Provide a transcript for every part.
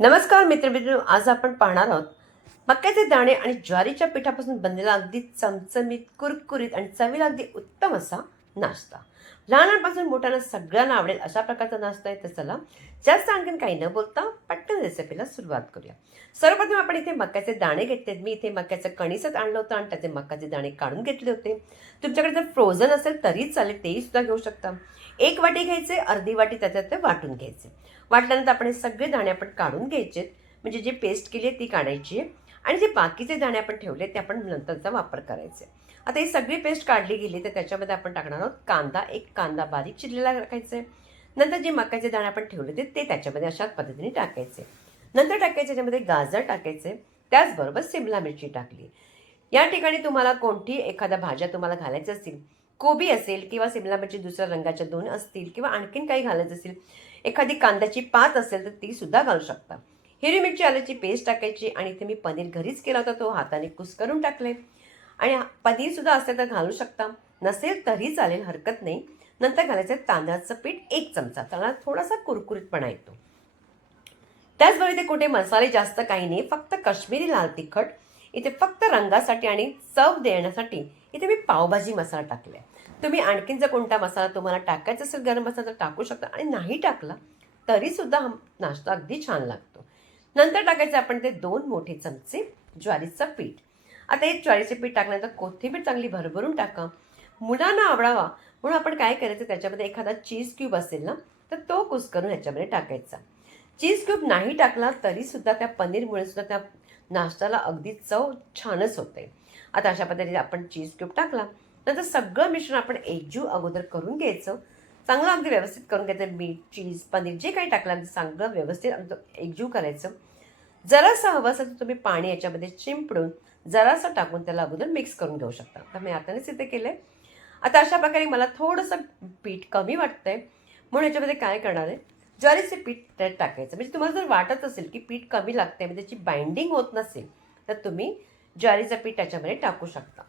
नमस्कार मित्रमित्र आज आपण पाहणार आहोत मक्याचे दाणे आणि ज्वारीच्या पिठापासून बनलेला अगदी चमचमीत कुरकुरीत आणि चवीला अगदी उत्तम असा नाश्ता. लहानांपासून मोठ्यांना सगळ्यांना आवडेल अशा प्रकारचा नाश्ता आहे तर चला जास्त आणखीन काही न बोलता पटकन रेसिपीला सुरुवात करूया. सर्वप्रथम आपण इथे मक्याचे दाणे घेतलेत. मी इथे मक्याचं कणीसच आणलं होतं आणि त्याचे मक्याचे दाणे काढून घेतले होते. तुमच्याकडे जर फ्रोझन असेल तरी चालेल तेही सुद्धा घेऊ शकता. एक वाटी घ्यायचे अर्धी वाटी त्याच्यात ते वाटून घ्यायचे. वाटल्यानंतर आपण हे सगळे दाणे आपण काढून घ्यायचे म्हणजे जी पेस्ट केली आहे ती काढायची आहे. आणि जे बाकीचे दाणे आपण ठेवले ते आपण नंतरचा वापर करायचे आता ही सगळी पेस्ट काढली गेली तर त्याच्यामध्ये आपण टाकणार आहोत कांदा. एक कांदा बारीक चिरलेला टाकायचा आहे. नंतर जे मक्याचे दाणे आपण ठेवले होते ते त्याच्यामध्ये अशाच पद्धतीने टाकायचे नंतर टाकायचे त्याच्यामध्ये गाजर टाकायचे त्याचबरोबर सिमला मिरची टाकली या ठिकाणी तुम्हाला कोणती एखाद्या भाज्या तुम्हाला घालायच्या असतील कोबी असेल किंवा सिमला मिरची दुसऱ्या रंगाच्या दोन असतील किंवा आणखीन काही घालायचं असेल एखादी कांद्याची पात असेल तर ती सुद्धा घालू शकता. हिरवी मिरची आल्याची पेस्ट टाकायची आणि इथे मी पनीर घरीच केला होता तो हाताने कुस करून टाकले आणि पनीरसुद्धा असेल तर घालू शकता. नसेल तरी चालेल हरकत नाही. नंतर घालायचं तांदळाचं पीठ एक चमचा त्याला थोडासा कुरकुरीतपणा येतो. त्याचबरोबर इथे कुठे मसाले जास्त काही नाही फक्त काश्मीरी लाल तिखट इथे फक्त रंगासाठी आणि चव देण्यासाठी इथे मी पावभाजी मसाला टाकला आहे तुम्ही आणखीन जर कोणता मसाला तुम्हाला टाकायचा असेल गरम मसाला तर टाकू शकता आणि नाही टाकला तरीसुद्धा हा नाश्ता अगदी छान लागतो. नंतर टाकायचं आपण ते दोन मोठे चमचे ज्वारीचं पीठ. आता हे ज्वारीचे पीठ टाकल्यानंतर कोथिंबीर चांगली भरभरून टाका. मुलांना आवडावा म्हणून आपण काय करायचं त्याच्यामध्ये एखादा चीज क्यूब असेल ना तर तो कुस्करून ह्याच्यामध्ये टाकायचा. चीज क्यूब नाही टाकला तरीसुद्धा त्या पनीरमुळे सुद्धा त्या नाश्त्याला अगदी चव छानच होते. आता अशा पद्धतीने आपण चीज क्यूब टाकला. नंतर सगळं मिश्रण आपण एकजू अगोदर करून घ्यायचं. चांगलं अगदी व्यवस्थित करून घ्यायचं. मीठ चीज पनीर जे काही टाकलं चांगलं व्यवस्थित अगदी एकजू करायचं. जरासं हवं असेल तर तुम्ही पाणी याच्यामध्ये चिंपडून जरासं टाकून त्याला अगोदर मिक्स करून घेऊ शकता. तर मी आतानेच इथे केलं आहे आता अशा प्रकारे मला थोडंसं पीठ कमी वाटतं आहे म्हणून याच्यामध्ये काय करणार आहे? ज्वारीचे पीठ त्यात टाकायचं. म्हणजे तुम्हाला जर वाटत असेल की पीठ कमी लागते म्हणजे त्याची बाइंडिंग होत नसेल तर तुम्ही ज्वारीचं पीठ त्याच्यामध्ये टाकू शकता.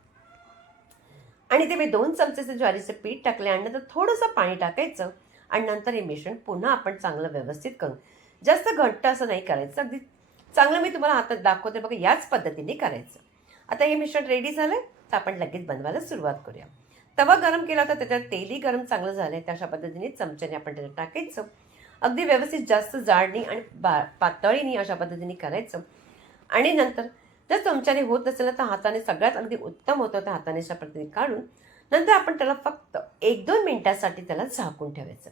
आणि ते मी दोन चमचेचं ज्वारीचं पीठ टाकले आणि नंतर थोडंसं पाणी टाकायचं आणि नंतर हे मिश्रण पुन्हा आपण चांगलं व्यवस्थित करू. जास्त घट्ट असं नाही करायचं. अगदी चांगलं मी तुम्हाला हातात दाखवते बघा याच पद्धतीने करायचं. आता हे मिश्रण रेडी झालं तर आपण लगेच बनवायला सुरुवात करूया. तवा गरम केला तर त्याच्यात तेलही गरम चांगलं झालं आहे अशा पद्धतीने चमच्याने आपण त्याच्यात टाकायचं. अगदी व्यवस्थित जास्त जाडणी आणि बा पातळीनी अशा पद्धतीने करायचं. आणि नंतर जर तुमच्याने होत नसेल तर हाताने सगळ्यात अगदी उत्तम होतं त्या हाताने अशा पद्धतीने काढून नंतर आपण त्याला फक्त एक दोन मिनटासाठी त्याला झाकून ठेवायचं.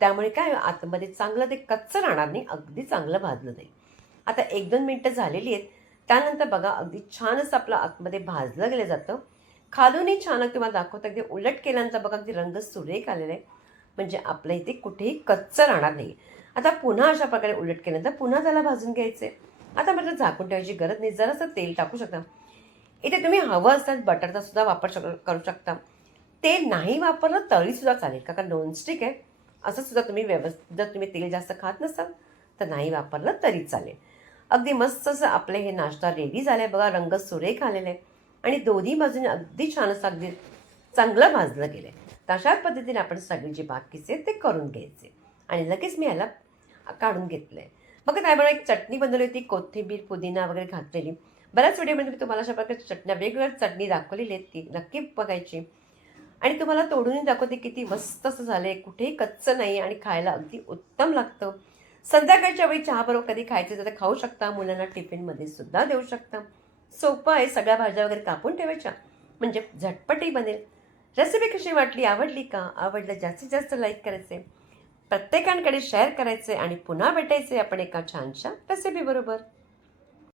त्यामुळे काय आतमध्ये चांगलं ते कच्चं राहणार नाही अगदी चांगलं भाजलं जाईल. आता एक दोन मिनटं झालेली आहेत त्यानंतर बघा अगदी छानच आपलं आतमध्ये भाजलं गेलं जातं. खालूनही छान तुम्हाला दाखवतं अगदी उलट केल्यानंतर बघा अगदी रंग सुरेख आलेला आहे. म्हणजे आपल्या इथे कुठेही कच्चं राहणार नाही आता पुन्हा अशा प्रकारे उलट केल्यानंतर पुन्हा त्याला भाजून घ्यायचे आता मात्र झाकून ठेवायची गरज नाही जरासं तेल टाकू शकता. इथे तुम्ही हवं असतात बटरचा सुद्धा वापर शक करू शकता. तेल नाही वापरलं तरीसुद्धा चालेल का कारण नॉनस्टिक आहे. असं सुद्धा तुम्ही व्यवस्थित जर तुम्ही तेल जास्त खात नसाल तर नाही वापरलं तरी चालेल. अगदी मस्त असं आपले हे नाश्ता रेडी झाले बघा रंग सुरेख आलेला आहे आणि दोन्ही बाजूने अगदी छान असं अगदी चांगलं भाजलं गेलं आहे तशाच पद्धतीने आपण सगळे जे बाकीचे ते करून घ्यायचे. आणि लगेच मी ह्याला काढून घेतलं आहे बघा त्याबरोबर एक चटणी बनवली होती कोथिंबीर पुदिना वगैरे घातलेली. बऱ्याच व्हिडिओमध्ये मी तुम्हाला अशा प्रकारच्या चटण्या वेगवेगळ्या चटणी दाखवलेली आहेत ती. नक्की बघायची. आणि तुम्हाला तोडूनही दाखवते किती मस्त असं झालं आहे कुठेही कच्चं नाही आणि खायला अगदी उत्तम लागतं. संध्याकाळच्या वेळी चहाबरोबर कधी खायचं तर खाऊ शकता. मुलांना टिफिनमध्ये सुद्धा देऊ शकता. सोपं आहे सगळ्या भाज्या वगैरे कापून ठेवायच्या. म्हणजे झटपटही बनेल. रेसिपी कशी वाटली? आवडली का? आवडलं जास्तीत जास्त लाईक करायचे प्रत्येकांकडे शेअर करायचे आणि पुन्हा भेटायचे आपण एका छानशा रेसिपी बरोबर.